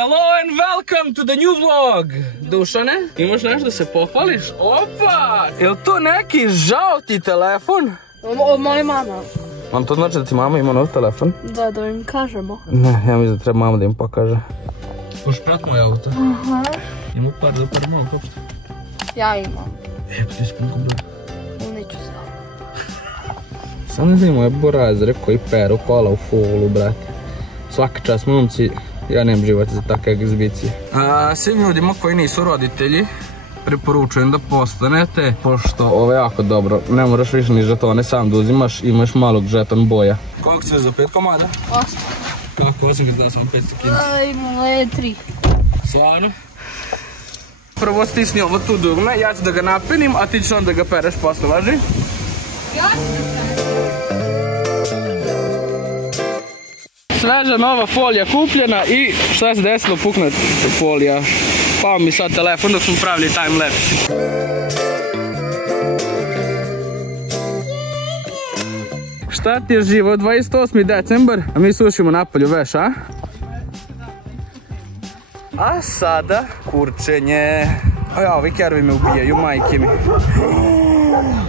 Hello and welcome to the new vlog! Dušane, imaš nešto da se pohvališ? Opa! Jel to neki žauti telefon? Moja mama. On to znači da ti mama ima nov telefon? Da im kažemo. Ne, ja mislim da treba mama da im pokaže. Možeš prat moj auto? Aha. Ima par mojeg uopšte. Ja imam. Pa ti si puno dobro. Neću se. Sam ne znam moje burazere koji peru kola u fullu, brate. Svaka čast momci, ja nemam život za takve egzibicije. Svim ljudima koji nisu roditelji, preporučujem da postanete, pošto ovo je jako dobro. Ne moraš više ni žetone sam da uzimaš, imaš malog žeton boja. Koliko se za 5 komada? 8. Kako 8 kad da samo 500 kg? Imala je 3. Stvarno? Prvo stisni ovo tu dugme, ja ću da ga napenim, a ti ćeš onda ga pereš posle, važi? Ja ću da Sveža nova folija kupljena i šta se desilo, pukne folija. Pao mi sad telefon dok smo pravili timelapse. Šta ti je živo? 28. decembar, a mi sušimo napolju veš, a? A sada kurčenje. A ja, ovi kervi me ubijaju, majke mi.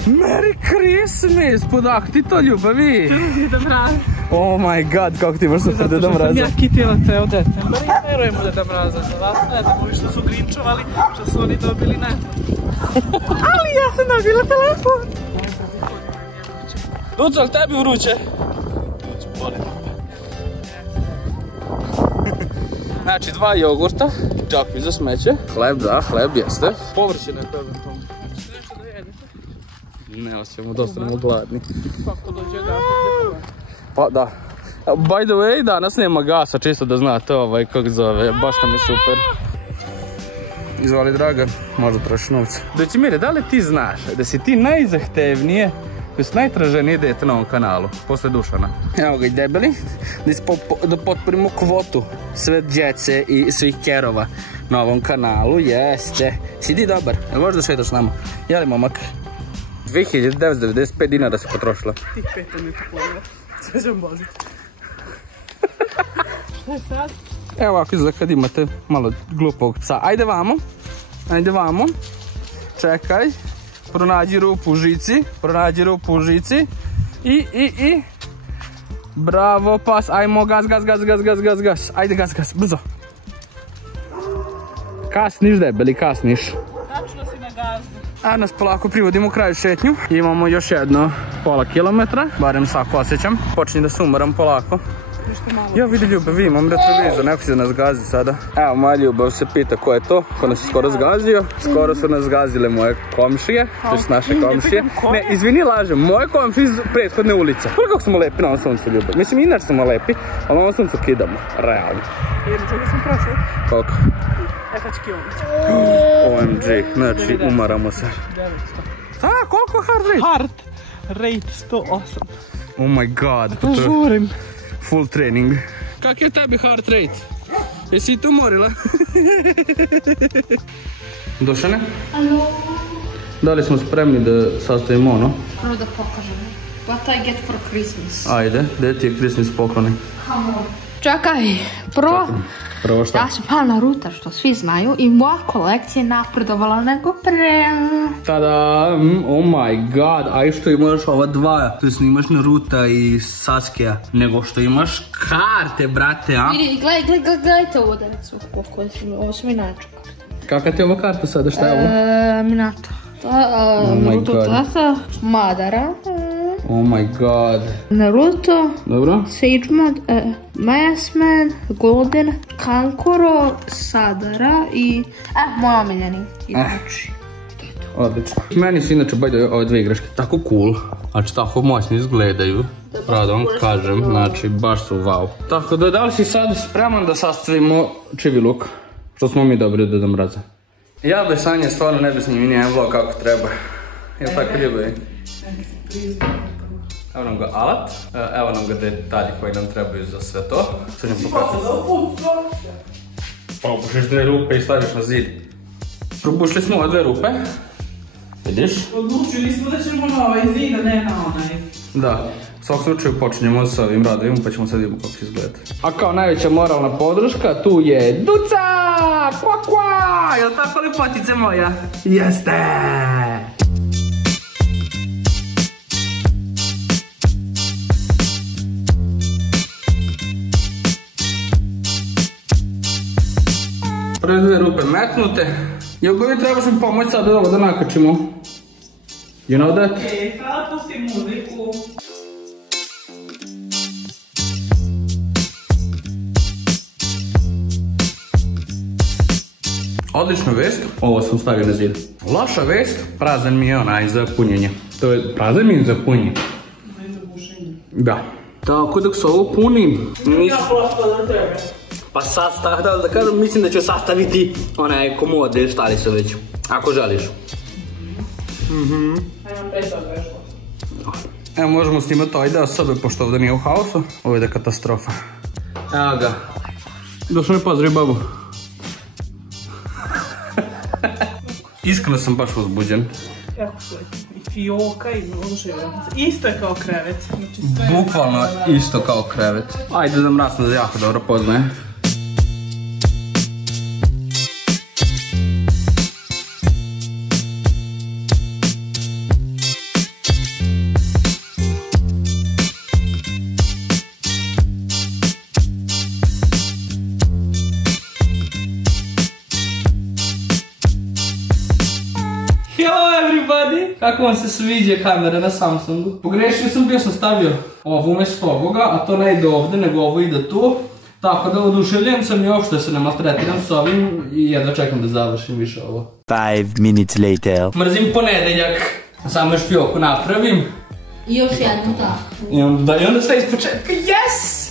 Merry Christmas! Podak ti to ljubavi? Deda Mraz. Oh my god, kako ti imaš super Deda Mraza. Zato što sam ja kitila ceo decembar i verujemo Deda Mraza za vas. Ne znam ovi što su grinčovali, što su oni dobili ne. Ali ja sam dobila telefon. Duco, ali tebi vruće? Znači 2 jogurta, džakvi za smeće, hleb da, hleb jeste. Povrće ne treba tomu. Nešto da jedete? Ne osjećamo, dosta nam gladni. Kako dođe da? Pa da. By the way, danas nema gasa, čisto da znate kako zove, baš nam je super. Izvoli draga, možda trošiš novca. Decimire, da li ti znaš da si ti najzahtevnije, to je najtraženije dete na ovom kanalu, posle Dušana? Evo ga i debeli, da potporimo kvotu sve djece i svih kerova na ovom kanalu, jeste. Si ti dobar, jel možeš da šetaš s nama? Jeli momak? 2995 dinara si potrošila. Tih 5 mi poklonila. Sve ćemo Božić. Šta je sad? Evo ovako izgleda kad imate malo glupog psa. Ajde vamo. Ajde vamo. Čekaj. Pronađi rupu u žici. Pronađi rupu u žici. I. Bravo, pas. Ajmo, gas. Ajde, gas. Brzo. Kasniš, debeli, kasniš. Tačno si na gazdu. A nas polako privodimo u kraju šetnju. Imamo još jedno pola kilometra. Barem sako osjećam. Počinje da se umoram polako. Ja vidi ljubav, imam retrovizor, neko će da nas gazi sada. Evo, moja ljubav se pita ko je to, ko nas je skoro zgazio. Skoro su nas zgazile moje komšije, to su naše komšije. Ne, izvini, lažem, moje komšije iz prethodne ulice. Prvo kako smo lepi na ovom suncu, ljubav. Mislim, inače smo lepi, ali na ovom suncu kidamo, realno. Jedno čega sam prošao? Koliko? Efać kilometra. OMG, znači umaramo se. 900. A, koliko heart rate? Heart rate 108. Oh my god. Pa žurim. Full trening. Kak je tebi heart rate? Jesi i to morila? Dušane? Alo. Da li smo spremni da sastavimo ono? Prvo da pokažem. What I get for Christmas. Ajde, gdje ti je Christmas pokloni? Come on. Čekaj, prvo. Prvo šta? Ja sam fan Naruta, što svi znaju, i moja kolekcija je napredovala nego pre. Tada, oh my god, a i što imaš ova dva, to snimaš Naruta i Sasuke, nego što imaš karte, brate, a? Vidi, gledajte ovo decu, ovo su Minato karte. Kakva ti je ova karta sada, šta je ovo? Minato. Naruto Tata, Madara. Oh my god. Naruto, Dobro? Sage Mode, Maskman, Golden, Kankuro, Sadara i... moj omiljeni igrač. Odlično. Meni su inače ove dve igračke tako cool, znači tako moćno izgledaju. Pravo da vam kažem, znači baš su wow. Tako da li si sad spreman da sastavimo čivi luk? Što smo mi dobri od Deda Mraza. Ja bez Sanje stvarno ne bi snimio nijedan vlog kako treba. Jel tako ljubavi? Evo nam ga alat, evo nam ga detalji koji nam trebaju za sve to. Sad ćemo pokazati. Pa opušiš dve rupe i staviš na zid. Probušli smo ove dve rupe. Vidiš? Odlučili smo da ćemo na ovaj zid, a ne na onaj. Da. svakom slučaju počinjemo s ovim radovima pa ćemo sad vidimo kako će izgledati. A kao najveća moralna podrška tu je Duca! Kva kva! Jel' tako lepotice moja? Jeste! Prve dve rupe metnute. Jel' ko vi trebaš mi pomoći sad ovo da nakačimo? You know that? Okej, sada pustim muziku. Odlična vest, ovo sam stavio na zid. Loša vest, prazan mi je onaj za punjenje. To je prazan mi je za punjenje. Ne za bušenje. Da. Tako dok se ovo puni, Ja pošla do tebe. pa da kažem, mislim da ću sastaviti onaj komode, šta li se već, ako želiš. Ajmo predstav vešla. Evo možemo snimati ovaj deo sobe, pošto ovdje nije u haosu. Ovo je da katastrofa. Evo ga. Došao je pozdrav babu. Iskreno sam baš uzbuđen. Jako su i fioka i oduševljavnice. Isto je kao krevet. Znači sve... Bukvalno isto kao krevet. Ajde da mrasno da jako dobro poznaje. Hello everybody! Kako vam se sviđa kamera na Samsungu? Pogrešio sam, bio sam stavio ovo umjesto ovoga, a to ne ide ovdje, nego ovo ide tu. Tako da oduševljen sam i uopšte se ne maltretiram s ovim i jedva čekam da završim više ovo. 5 minutes later. Mrzim ponedeljak, samo još fioku napravim. I još jednu tako. I onda sve iz početka, yes!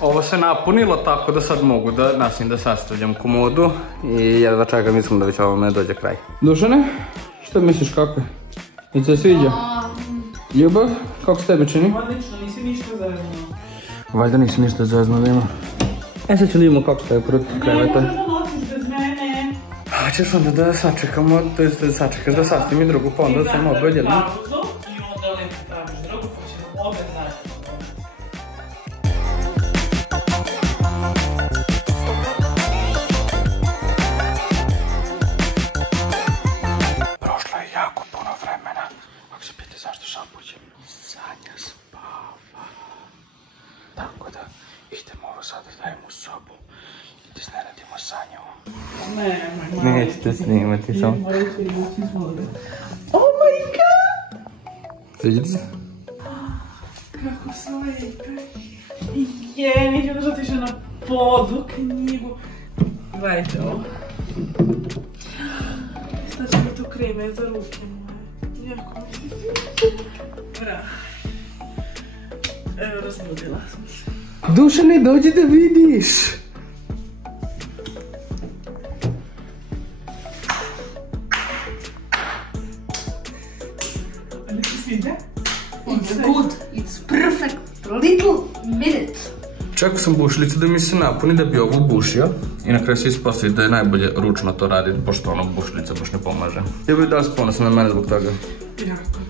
Ovo se napunilo tako da sad mogu da nasim da sastavljam komodu i jedva čekam, mislim da već ovome dođe kraj. Dušane, što misliš kako je? Jel' se sviđa? Ljubav, kako se tebi čini? Odlično, nisi ništa zajedno. Valjda nisi ništa zvezno da ima. E sad ću da vidimo kako ste kod kreveta. Ne možemo nosiš bez mene. A ćeš onda da sačekamo, to jest da sačekaš da sastavim i drugu, pa onda sam obe odjedno. I onda lepo praviš drugu, pa ćemo obe zajedno. Prošlo je jako puno vremena. Ako se pita zašto šapućem, Sanja spava. Tako da idemo ovo sada dajemo u sobu i da iznenadimo Sanju. Ne, Nećete snimati samo. Oh my god! Sviđa ti se? Kako su lepe. Je, neću držati še na podu knjigu. Gledajte ovo. Sad će mi tu kreme za ruke moje. Jako mi se sviđa. Evo, razbudila sam se. Dušane, dođi da vidiš! Ali ti sviđa? It's good, it's perfect, little minute. Čekao sam bušilicu da mi se napuni da bi ovo bušio i na kraju se ispostavi da je najbolje ručno to raditi, pošto ono bušilica baš ne pomaže. Ti bi da li ponosan na mene zbog toga? Jako.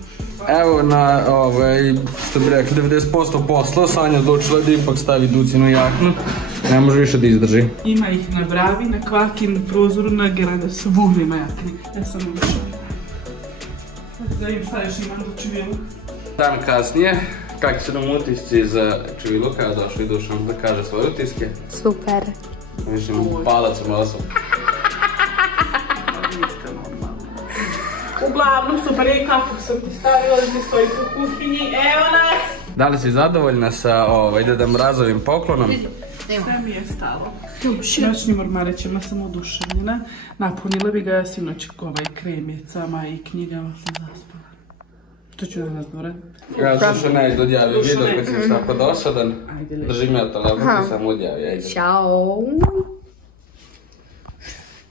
Evo na, što bi rekli, 90% posla, Sanja odlučila da ipak stavi Ducinu jaknu, ne može više da izdrži. Ima ih na bravi, na kvaki, na prozoru, na gelade, svugdje ima jakni. Ja sam ušao. Da im šta još imam za čivilu. Dan kasnije, kakvi su nam utisci za čivilu, kada došli Dušan da kaže svoje utiske. Super. Višim palac u nosom. Uglavnom, super je kako sam ti stavila da mi stoji u kuhinji. Evo nas! Da li si zadovoljna sa Deda Mrazovim poklonom? Sve mi je stalo. Noćnim ormarećima sam oduševljena. Napunila bi ga sinoć kremicama i knjigama sam zaspala. To ću da nas doradim. Ja ću še ne odjavio video kad si tako dosadan. Držim ja telefon i sam odjavio. Ćao.